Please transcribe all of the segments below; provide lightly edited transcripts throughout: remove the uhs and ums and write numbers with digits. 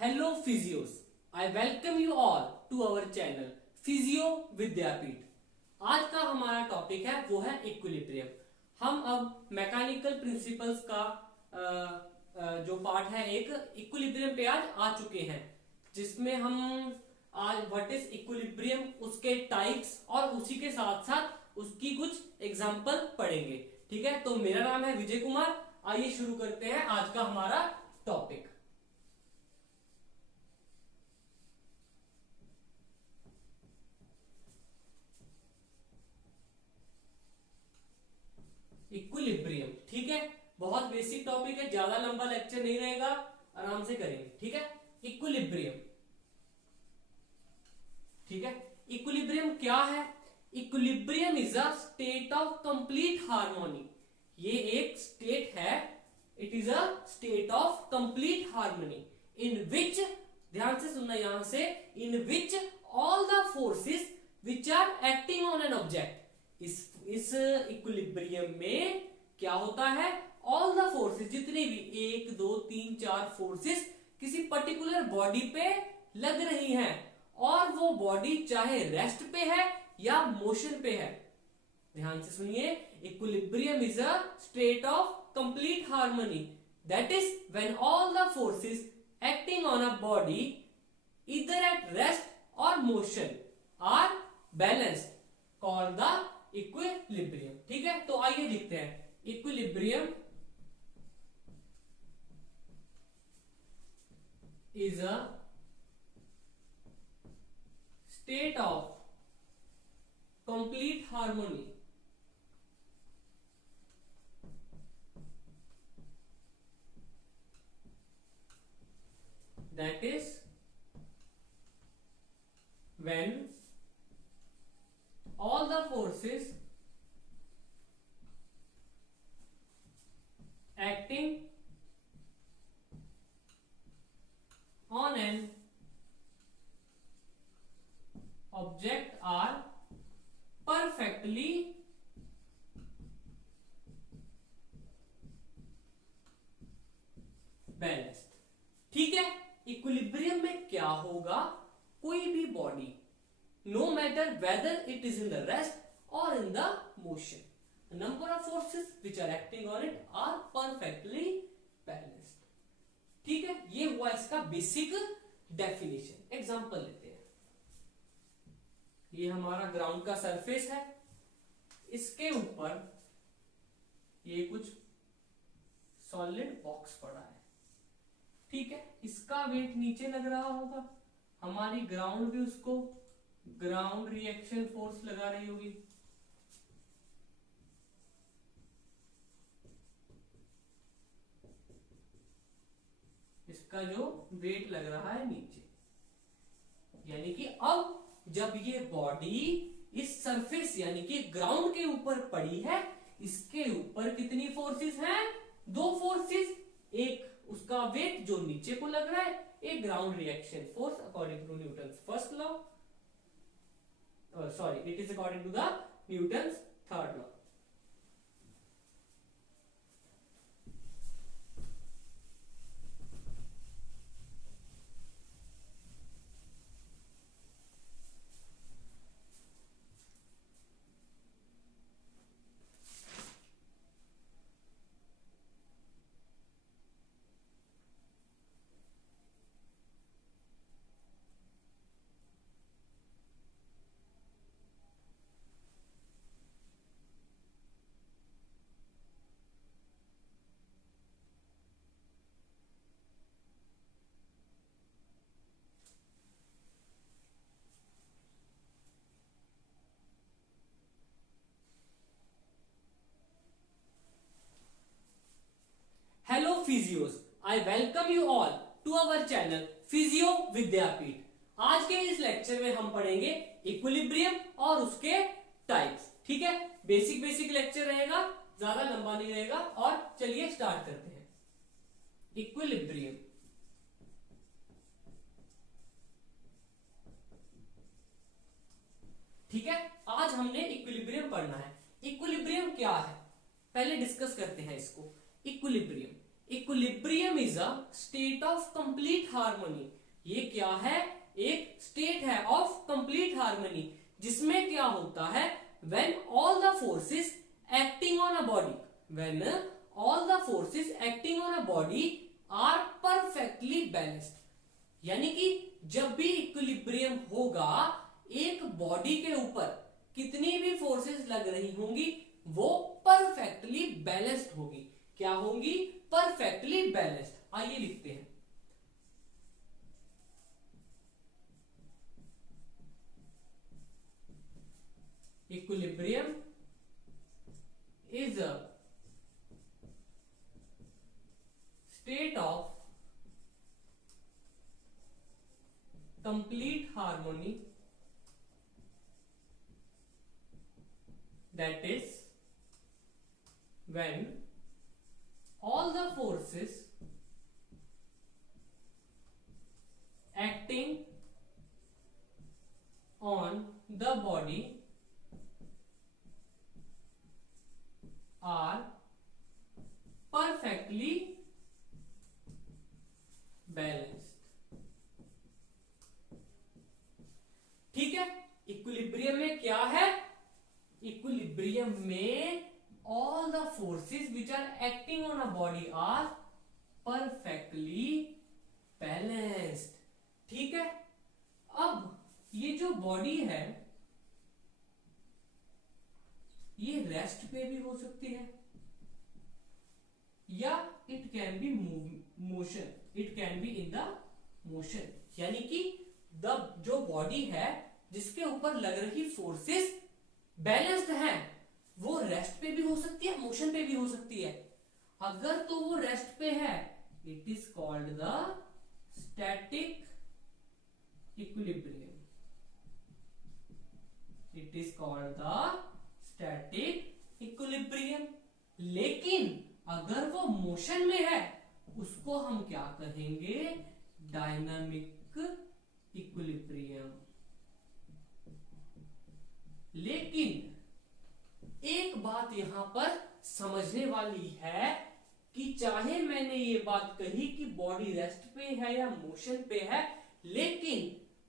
Hello physios, I welcome you all to our channel physio Vidyapeeth. आज का हमारा topic है वो है इक्विलिब्रियम। हम अब मैकेनिकल प्रिंसिपल्स का जो पार्ट है एक इक्विलिब्रियम पे आज आ चुके हैं, जिसमें हम आज व्हाट इज इक्विलिब्रियम, उसके टाइप्स और उसी के साथ साथ उसकी कुछ एग्जांपल पढ़ेंगे। ठीक है, तो मेरा नाम है विजय कुमार। आइए शुरू करते हैं आज का हमारा टॉपिक। इक्विलिब्रियम, ठीक है, बहुत बेसिक टॉपिक है, ज्यादा लंबा लेक्चर नहीं रहेगा, आराम से करेंगे। ठीक है, इक्विलिब्रियम। ठीक है, इक्विलिब्रियम क्या है? Equilibrium is a state of complete harmony. ये एक स्टेट है, it is a state of complete harmony in which, ध्यान से सुनना यहां से, in which all the forces which are acting on an object. इस इक्विलिब्रियम में क्या होता है? ऑल द फोर्सेस, जितने भी 1 2 3 4 फोर्सेस किसी पर्टिकुलर बॉडी पे लग रही हैं, और वो बॉडी चाहे रेस्ट पे है या मोशन पे है। ध्यान से सुनिए, equilibrium is a state of complete harmony, that is when all the forces acting on a body either at rest or motion are balanced, called the equilibrium। ठीक है, तो आइए लिखते हैं, equilibrium is a state of complete harmony that is when all the forces acting on an object are perfectly balanced। ठीक है, equilibrium में क्या होगा? कोई भी body, no matter whether it is in the rest और in the motion, number of forces which are acting on it are perfectly balanced. ठीक है, ये हुआ इसका बेसिक डेफिनेशन। एग्जांपल लेते हैं, ये हमारा ग्राउंड का सरफेस है, इसके ऊपर ये कुछ सॉलिड बॉक्स पड़ा है। ठीक है, इसका वेट नीचे लग रहा होगा, हमारी ग्राउंड भी उसको ग्राउंड रिएक्शन फोर्स लगा रही होगी। इसका जो वेट लग रहा है नीचे, यानी कि अब जब ये बॉडी इस सरफेस यानी कि ग्राउंड के ऊपर पड़ी है, इसके ऊपर कितनी फोर्सेस हैं? 2 फोर्सेस, एक उसका वेट जो नीचे को लग रहा है, एक ground reaction force according to Newton first law, sorry, it is according to the Newton's third law। Hello physios, I welcome you all to our channel physio Vidyapeeth. आज के इस लेक्चर में हम पढ़ेंगे इक्विलिब्रियम और उसके टाइप्स। ठीक है, बेसिक बेसिक लेक्चर रहेगा, ज्यादा लंबा नहीं रहेगा। और चलिए स्टार्ट करते हैं। इक्विलिब्रियम, ठीक है, आज हमने इक्विलिब्रियम पढ़ना है। इक्विलिब्रियम क्या है पहले डिस्कस करते हैं इसको। Equilibrium, equilibrium is a state of complete harmony. ये क्या है? एक स्टेट है ऑफ कंप्लीट हार्मोनी, जिसमें क्या होता है? When all the forces acting on a body, when all the forces acting on a body are perfectly balanced. यानी कि जब भी इक्विलिब्रियम होगा, एक बॉडी के ऊपर कितनी भी फोर्सेस लग रही होंगी वो परफेक्टली बैलेंस्ड होगी। क्या होंगी? Perfectly balanced. आइए लिखते हैं। Equilibrium is a state of complete harmony, that is when all the forces acting on the body are perfectly balanced। ठीक है, इक्विलिब्रियम में क्या है? इक्विलिब्रियम में all the forces which are acting on a body are perfectly balanced. ठीक है, अब ये जो बॉडी है ये रेस्ट पे भी हो सकती है या it can B motion, it can be in the motion. यानी कि जो बॉडी है जिसके ऊपर लग रही फोर्सेस बैलेंस्ड हैं, वो रेस्ट पे भी हो सकती है, मोशन पे भी हो सकती है। अगर तो वो रेस्ट पे है, it is called the static equilibrium, it is called the static equilibrium. लेकिन अगर वो मोशन में है, उसको हम क्या कहेंगे? Dynamic equilibrium. लेकिन एक बात यहां पर समझने वाली है कि चाहे मैंने ये बात कही कि बॉडी रेस्ट पे है या मोशन पे है, लेकिन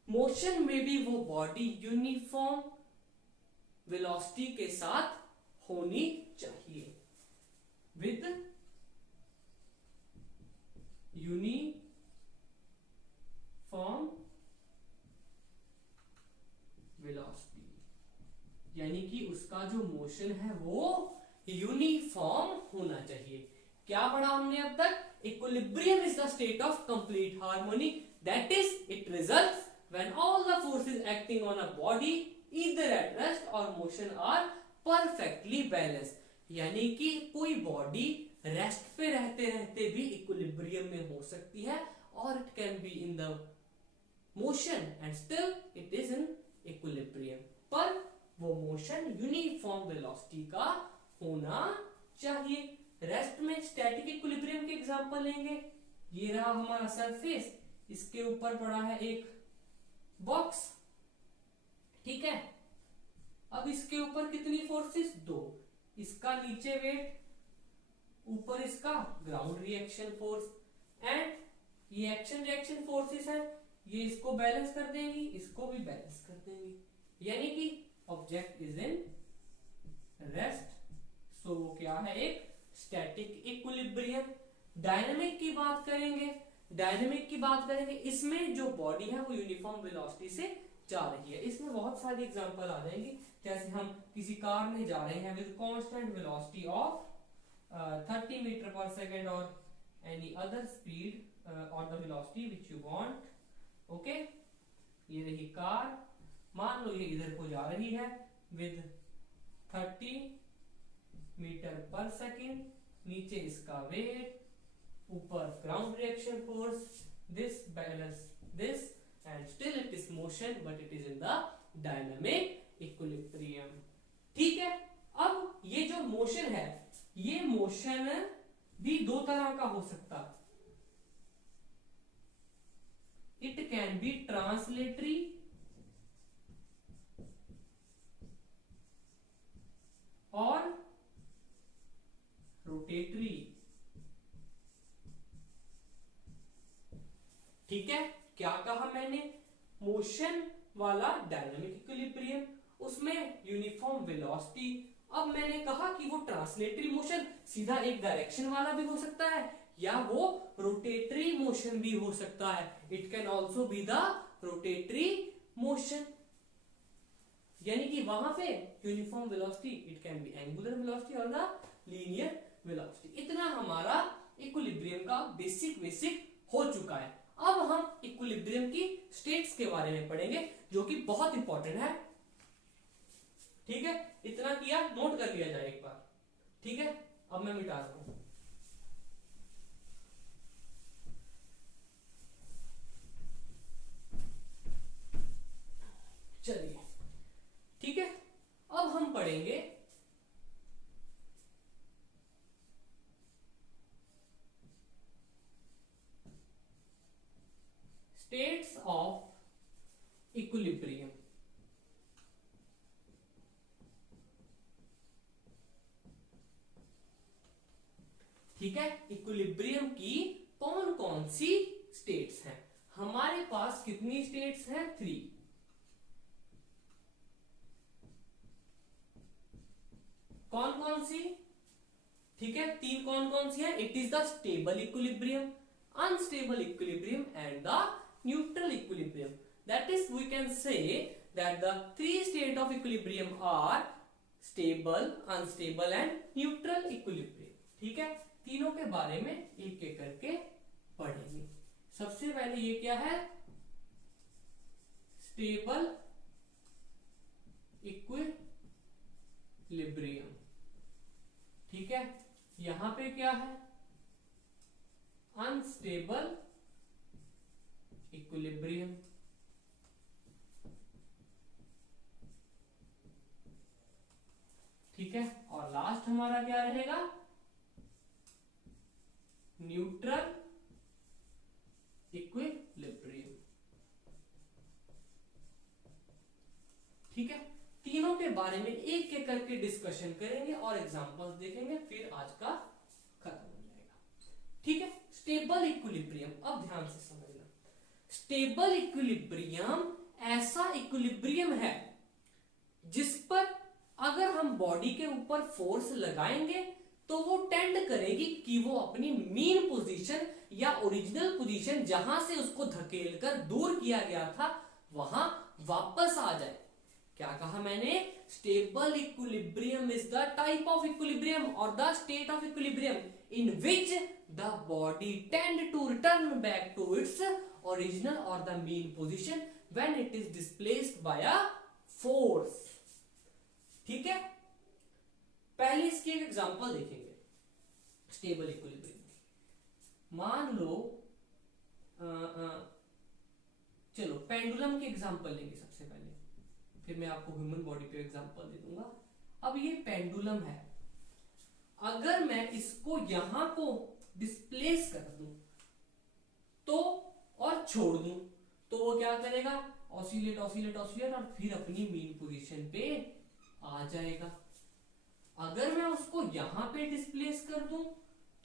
मोशन में भी वो बॉडी यूनिफॉर्म वेलोसिटी के साथ होनी चाहिए, विद यूनिफॉर्म वेलोसिटी। यानी कि उसका जो मोशन है वो यूनिफॉर्म होना चाहिए। क्या पढ़ा हमने अब तक? Equilibrium is the state of complete harmony, that is it results when all the forces acting on a body either at rest और मोशन आर परफेक्टली बैलेंस्ड। यानी कि कोई बॉडी रेस्ट पे रहते रहते भी इक्विलिब्रियम में हो सकती है, और it can be in the motion and still it is in equilibrium, पर वो मोशन यूनिफॉर्म वेलोसिटी का होना चाहिए। रेस्ट में स्टैटिक इक्विलिब्रियम के एग्जांपल लेंगे। ये रहा हमारा सरफेस, इसके ऊपर पड़ा है एक बॉक्स, ठीक है। अब इसके ऊपर कितनी फोर्सेस? 2। इसका नीचे वेट, ऊपर इसका ग्राउंड रिएक्शन फोर्स, एंड ये एक्शन रिएक्शन फोर्सेस है, ये इसको बैलेंस कर देंगी, इसको भी बैलेंस कर देंगी। यानी कि ऑब्जेक्ट इज इन रेस्ट, सो वो क्या है? एक स्टैटिक इक्विलिब्रियम। डायनामिक की बात करेंगे, डायनामिक की बात करेंगे, इसमें जो बॉडी है वो यूनिफॉर्म वेलोसिटी से जा रही है। इसमें बहुत सारी एग्जांपल आ जाएंगी, जैसे हम किसी कार में जा रहे हैं with constant velocity of 30 metre पर सेकेंड और एनी अदर स्पीड और the velocity which you want. Okay, ये रही कार, मान लो ये इधर को जा रही है विद 30 मीटर पर सेकेंड, नीचे इसका वेट, ऊपर ground reaction force, this balance this, and still it is motion but it is in the dynamic equilibrium। ठीक है, अब ये जो मोशन है, ये मोशन भी 2 तरह का हो सकता है। इट कैन बी ट्रांसलेटरी और रोटेटरी। ठीक है, क्या कहा मैंने, मोशन वाला डायनामिक इक्विलिब्रियम, उसमें यूनिफॉर्म वेलोसिटी। अब मैंने कहा कि वो ट्रांसलेटरी मोशन सीधा एक डायरेक्शन वाला भी हो सकता है या वो रोटेटरी मोशन भी हो सकता है, it can also be the rotatory motion, यानी कि वहां पे uniform velocity, it can be angular velocity और द लीनियर वेलोसिटी। इतना हमारा इक्विलिब्रियम का बेसिक हो चुका है। अब हम इक्विलिब्रियम की स्टेट्स के बारे में पढ़ेंगे जो कि बहुत इंपॉर्टेंट है। ठीक है, इतना किया, नोट कर लिया जाए एक बार। ठीक है, अब मैं मिटा रहा हूं। चलिए, ठीक है, अब हम पढ़ेंगे स्टेट्स ऑफ इक्विलिब्रियम। ठीक है, इक्विलिब्रियम की कौन कौन सी स्टेट्स हैं? हमारे पास कितनी स्टेट्स हैं? 3। कौन कौन सी? ठीक है, 3 कौन कौन सी है? It is the stable equilibrium, unstable equilibrium and the neutral equilibrium. That is we can say that the 3 state of equilibrium are stable, unstable and neutral equilibrium. ठीक है, तीनों के बारे में एक एक करके पढ़ेंगे। सबसे पहले ये क्या है? Stable equilibrium. ठीक है, यहां पे क्या है? Unstable equilibrium. ठीक है, और लास्ट हमारा क्या रहेगा? Neutral equilibrium. ठीक है, तीनों के बारे में एक एक करके डिस्कशन करेंगे और एग्जांपल्स देखेंगे, फिर आज का खत्म हो जाएगा। ठीक है, स्टेबल इक्विलिब्रियम, अब ध्यान से समझना। स्टेबल इक्विलिब्रियम ऐसा इक्विलिब्रियम है जिस पर अगर हम बॉडी के ऊपर फोर्स लगाएंगे तो वो टेंड करेगी कि वो अपनी मीन पोजीशन या ओरिजिनल पोजीशन जहां से उसको धकेलकर दूर किया गया था वहां वापस आ जाए। क्या कहा मैंने? Stable equilibrium is the type of equilibrium और the state of equilibrium in which the body tend to return back to its original और the mean position when it is displaced by a force. ठीक है, पहले इसकी एक example देखेंगे stable equilibrium. मान लो चलो पेंडुलम के एग्जांपल लेंगे सबसे पहले, फिर मैं आपको ह्यूमन बॉडी पे एग्जांपल दे दूंगा। अब ये पेंडुलम है, अगर मैं इसको यहां को डिस्प्लेस कर दूं तो और छोड़ दूं तो वो क्या करेगा? ऑसिलेट ऑसिलेट ऑसिलेट और फिर अपनी मीन पोजीशन पे आ जाएगा। अगर मैं उसको यहां पे डिस्प्लेस कर दूं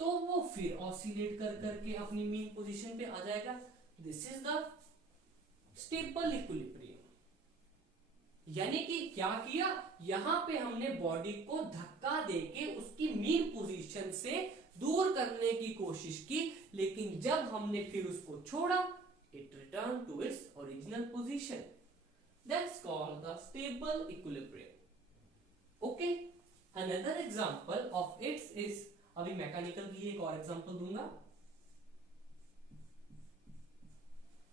तो वो फिर ऑसिलेट कर करके अपनी मीन पोजीशन पे आ जाएगा। This is the stable equilibrium. यानी कि क्या किया? यहां पे हमने बॉडी को धक्का देके उसकी मीन पोजीशन से दूर करने की कोशिश की, लेकिन जब हमने फिर उसको छोड़ा, it return to its original position. That's called the stable equilibrium. Okay, another example of its is, अभी मैकेनिकल की एक और एग्जांपल दूंगा।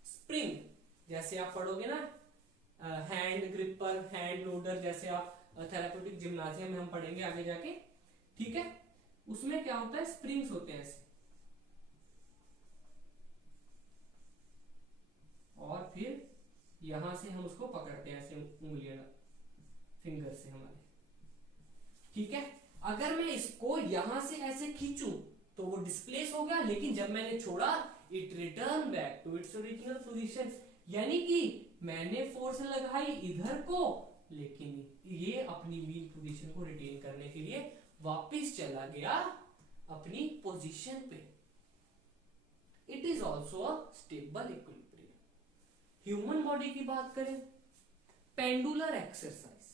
स्प्रिंग, जैसे आप पढ़ोगे ना, हैंड ग्रिपर, हैंड लोडर, जैसे आप थेरापेटिक जिम्नाजियम में हम पढ़ेंगे आगे जाके। ठीक है, उसमें क्या होता है? स्प्रिंग्स होते हैं ऐसे, और फिर यहां से हम उसको पकड़ते हैं ऐसे उंगलियां फिंगर से हमारे। ठीक है, अगर मैं इसको यहां से ऐसे खींचूं तो वो डिस्प्लेस हो गया, लेकिन जब मैंने छोड़ा it return back to its original position. यानी कि मैंने फोर्स लगाई इधर को, लेकिन ये अपनी मीन पोजीशन को रिटेन करने के लिए वापस चला गया अपनी पोजीशन पे। It is also a stable equilibrium. Human body की बात करें, पेंडुलर एक्सरसाइज,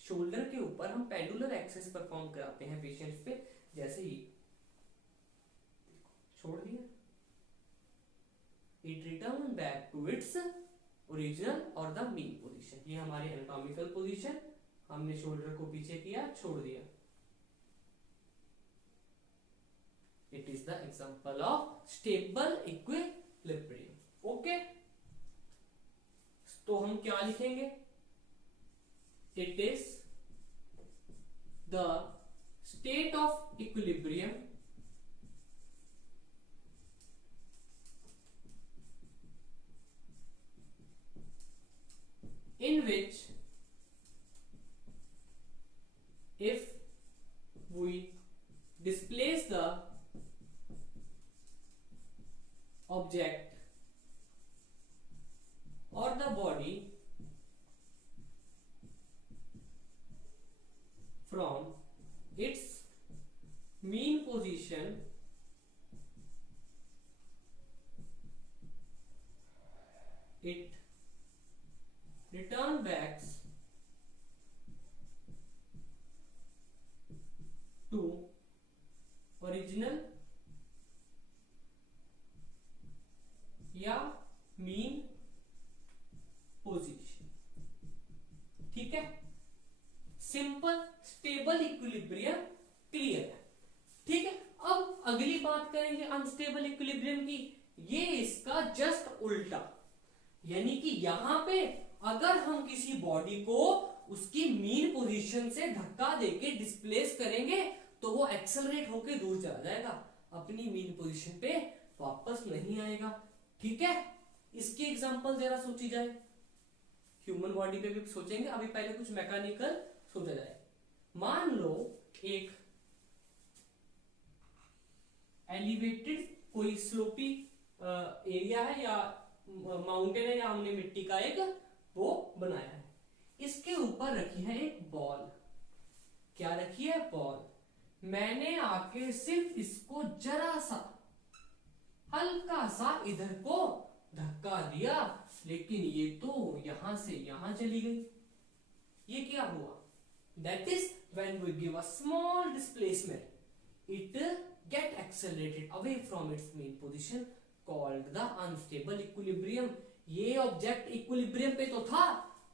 शोल्डर के ऊपर हम पेंडुलर एक्सरसाइज परफॉर्म कराते हैं पेशेंट्स पे, जैसे ये छोड़ दिया, it return back to its original और द मीन पोजीशन। ये हमारी एनाटॉमिकल पोजीशन, हमने शोल्डर को पीछे किया, छोड़ दिया। It is the example of stable equilibrium. Okay, तो हम क्या लिखेंगे? It is the state of equilibrium in which if we displace the object or the body from its mean position, it return backs to original या mean position. ठीक है, simple stable equilibrium clear है। ठीक है, अब अगली बात करेंगे अनस्टेबल इक्विलिब्रियम की। ये इसका जस्ट उल्टा, यानी कि यहां पे अगर हम किसी बॉडी को उसकी मीन पोजीशन से धक्का देके डिस्प्लेस करेंगे तो वो एक्सेलरेट होके दूर चला जाएगा, अपनी मीन पोजीशन पे वापस नहीं आएगा। ठीक है, इसकी एग्जांपल जरा सोची जाए, ह्यूमन बॉडी पे भी सोचेंगे, अभी पहले कुछ मैकेनिकल सोचा जाए। मान लो एक एलिवेटेड कोई स्लोपी एरिया है या माउंटेन है, या हमने मिट्टी का एक वो बनाया है, इसके ऊपर रखी है एक बॉल। क्या रखी है? बॉल। मैंने आके सिर्फ इसको जरा सा हल्का सा इधर को धक्का दिया, लेकिन ये तो यहां से यहां चली गई। ये क्या हुआ? That is when we give a small displacement, it get accelerated away from its mean position, called the unstable equilibrium. ये ऑब्जेक्ट इक्विलिब्रियम पे तो था,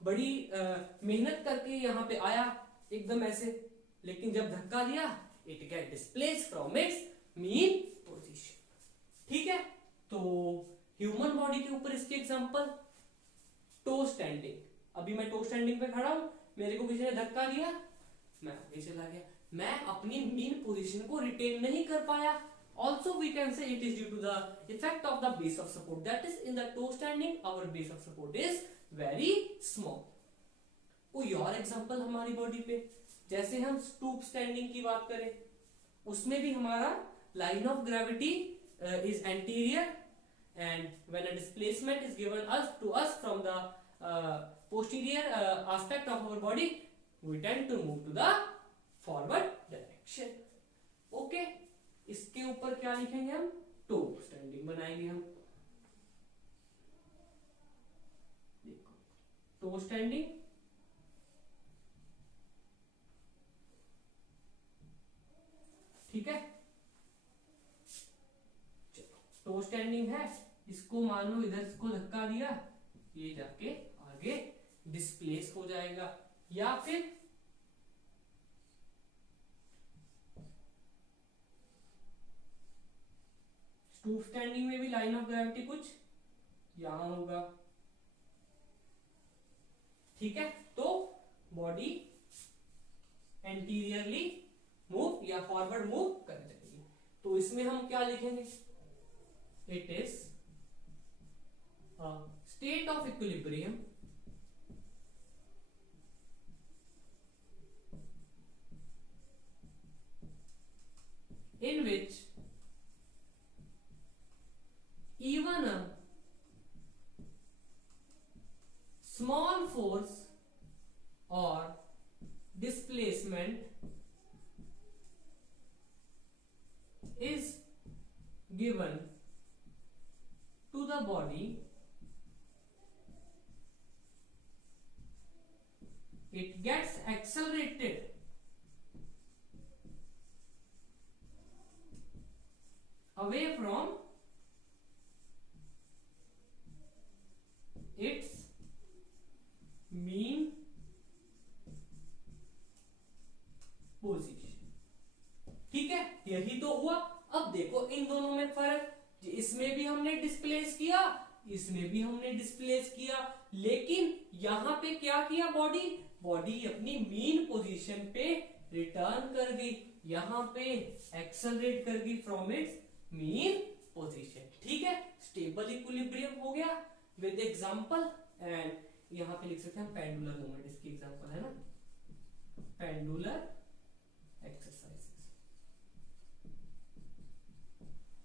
बड़ी मेहनत करके यहां पे आया एकदम ऐसे, लेकिन जब धक्का दिया it get displace from its mean position. ठीक है, तो ह्यूमन बॉडी के ऊपर इसके एग्जांपल, टो स्टैंडिंग। अभी मैं टो स्टैंडिंग पे खड़ा हूं, मेरे को किसी ने धक्का दिया, मैं आगे चला गया, मैं अपनी मीन पोजीशन को रिटेन नहीं कर पाया। Also we can say it is due to the effect of the base of support, that is in the toe standing our base of support is very small। कोई और example हमारी body पे, जैसे हम stoop standing की बात करें, उसमें भी हमारा line of gravity is anterior, and when a displacement is given to us from the posterior aspect of our body, we tend to move to the forward direction। okay, इसके ऊपर क्या लिखेंगे हम? टो स्टैंडिंग बनाएंगे हम। देखो, to standing, ठीक है, टो स्टैंडिंग है, इसको मान लो इधर इसको धक्का दिया, ये जाके आगे डिस्प्लेस हो जाएगा। या फिर स्टूप स्टैंडिंग में भी लाइन ऑफ ग्रेविटी कुछ यहां होगा। ठीक है, तो बॉडी एंटीरियरली मूव या फॉरवर्ड मूव कर जाएगी। तो इसमें हम क्या लिखेंगे? It is a state of equilibrium in which even a small force or displacement is given the body, it gets accelerated away from its mean position। ठीक है, यही तो हुआ। अब देखो इन दोनों में फर्क, इसमें भी हमने डिस्प्लेस किया, इसमें भी हमने डिस्प्लेस किया, लेकिन यहां पे क्या किया, बॉडी अपनी मीन पोजीशन पे रिटर्न कर गई, यहां पे एक्सेलरेट कर गई फ्रॉम इट्स मीन पोजीशन। ठीक है, स्टेबल इक्विलिब्रियम हो गया विद एग्जांपल। एंड यहां पे लिख सकते हैं हम पेंडुलर मूवमेंट, इसकी एग्जांपल है ना, पेंडुलर एक्सरसाइजेस।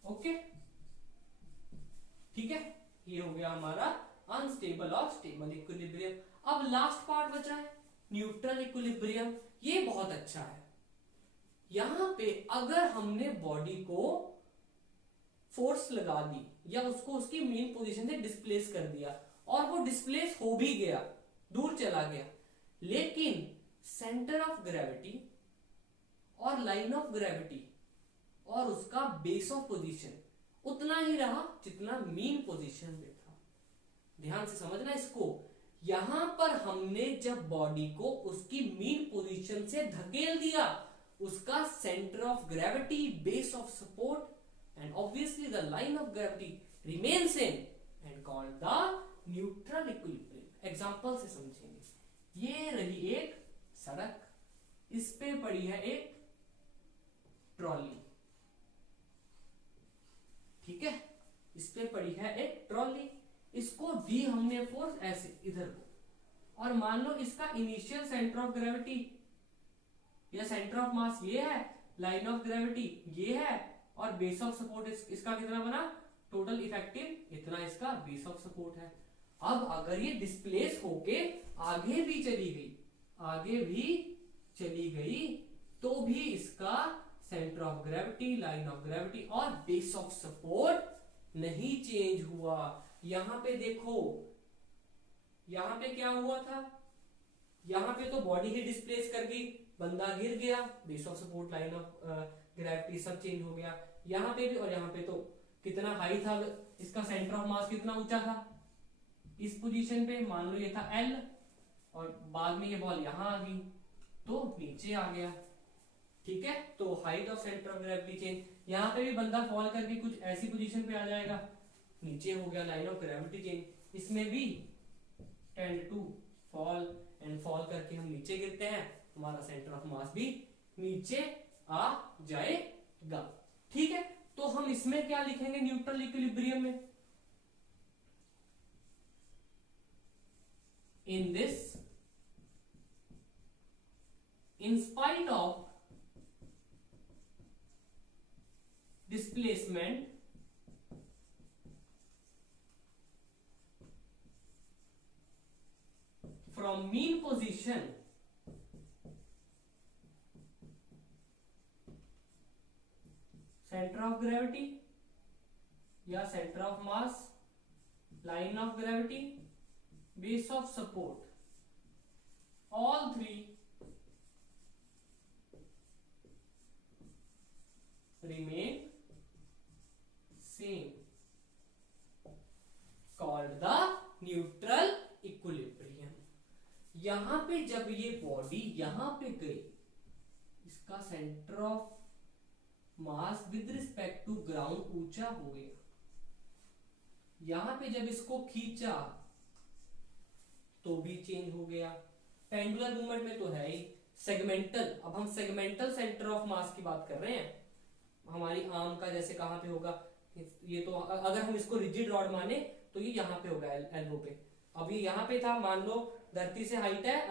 ओके, ठीक है, ये हो गया हमारा अनस्टेबल और स्टेबल इक्विलिब्रियम। अब लास्ट पार्ट बचा है न्यूट्रल इक्विलिब्रियम। ये बहुत अच्छा है। यहां पे अगर हमने बॉडी को फोर्स लगा दी या उसको उसकी मेन पोजीशन से डिस्प्लेस कर दिया और वो डिस्प्लेस हो भी गया, दूर चला गया, लेकिन सेंटर ऑफ ग्रेविटी और लाइन ऑफ ग्रेविटी और उसका बेस ऑफ पोजीशन उतना ही रहा जितना मीन पोजीशन में था। ध्यान से समझना इसको। यहां पर हमने जब बॉडी को उसकी मीन पोजीशन से धकेल दिया, उसका centre of gravity, base of support and obviously the line of gravity remains same and called the neutral equilibrium। Example से समझेंगे। ये रही एक सड़क, इस पे पड़ी है एक ट्रॉली, ठीक है, इस पे पड़ी है एक ट्रॉली, इसको दी हमने फोर्स ऐसे इधर को, और मान लो इसका इनिशियल सेंटर ऑफ ग्रेविटी या सेंटर ऑफ मास ये है, लाइन ऑफ ग्रेविटी ये है, और बेस ऑफ सपोर्ट इसका कितना बना, टोटल इफेक्टिव इतना इसका बेस ऑफ सपोर्ट है। अब अगर ये डिस्प्लेस होके आगे भी चली गई तो भी इसका centre of gravity, line of gravity और बेस ऑफ सपोर्ट नहीं चेंज हुआ। यहां पे देखो, यहां पे क्या हुआ था, यहां पे तो बॉडी ही डिस्प्लेस कर गई, बंदा गिर गया, base of support, line of gravity सब चेंज हो गया। यहां पे भी, और यहां पे तो कितना हाई था इसका सेंटर ऑफ मास, कितना ऊंचा था, इस पोजीशन पे मान लो ये था L, और बाद में ये बॉल यहां आ गई तो नीचे आ गया। ठीक है, तो height of centre of gravity change. यहां पे भी बंदा फॉल करके कुछ ऐसी पोजीशन पे आ जाएगा, नीचे हो गया, लाइन ऑफ ग्रेविटी चेंज। इसमें भी tend to fall, and fall करके हम नीचे गिरते हैं, हमारा सेंटर ऑफ मास भी नीचे आ जाएगा। ठीक है, तो हम इसमें क्या लिखेंगे न्यूट्रल इक्विलिब्रियम में, in this, in spite of displacement from mean position center of gravity या center of mass, line of gravity, base of support, all three remain same, called the neutral equilibrium। यहां पे जब ये body यहां पे गई, इसका centre of mass with respect to ground ऊंचा हो गया, यहां पे जब इसको खींचा तो भी चेंज हो गया। पेंडुलर मूवमेंट में तो है ही सेगमेंटल, अब हम सेगमेंटल सेंटर ऑफ मास की बात कर रहे हैं। हमारी आर्म का जैसे कहां पे होगा, ये तो अगर हम इसको रिजिड रॉड माने तो ये यहाँ पे होगा एल्बो पे। अब ये यहाँ पे था, मान लो धरती से हाइट है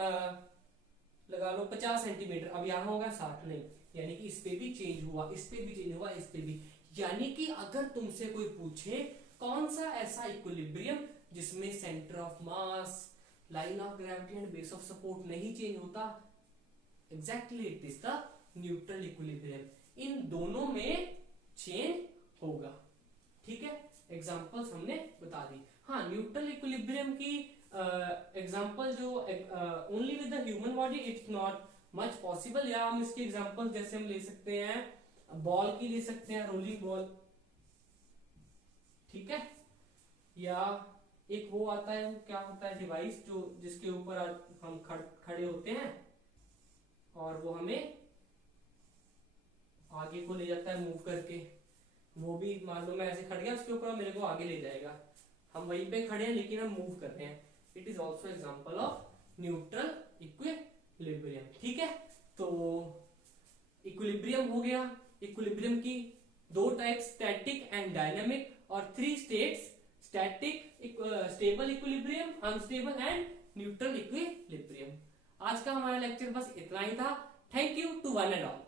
लगा लो 50 सेंटीमीटर, अब यहाँ होगा 60, नहीं, यानी कि इस पे भी चेंज हुआ, इस पे भी चेंज हुआ, इस पे भी। यानी कि अगर तुमसे कोई पूछे कौन सा ऐसा इक्विलिब्रियम जिसमें centre of mass, line of gravity and base of support नहीं चेंज होता, exactly it is the neutral equilibrium. इन दोनों में चेंज होगा। ठीक है, एग्जांपल्स हमने बता दी। हाँ, न्यूट्रल इक्विलिब्रियम की एग्जांपल जो only with the human body it's not much possible, या हम इसके एग्जांपल जैसे हम ले सकते हैं बॉल की ले सकते हैं, रोलिंग बॉल, ठीक है, या एक वो आता है, वो क्या होता है डिवाइस जो जिसके ऊपर हम खड़े होते हैं और वो हमें आगे को ले जाता है मूव करके, वो भी मान लो मैं ऐसे खड़ गया उसके ऊपर मेरे को आगे ले जाएगा, हम वहीं पे खड़े हैं लेकिन हम मूव कर रहे हैं। It is also example of neutral equilibrium, ठीक है। तो इक्विलिब्रियम हो गया, इक्विलिब्रियम की दो टाइप, स्टैटिक एंड डायनामिक, और 3 states, static, stable equilibrium, unstable and neutral equilibrium. आज का हमारा लेक्चर बस इतना ही था। Thank you to one and all.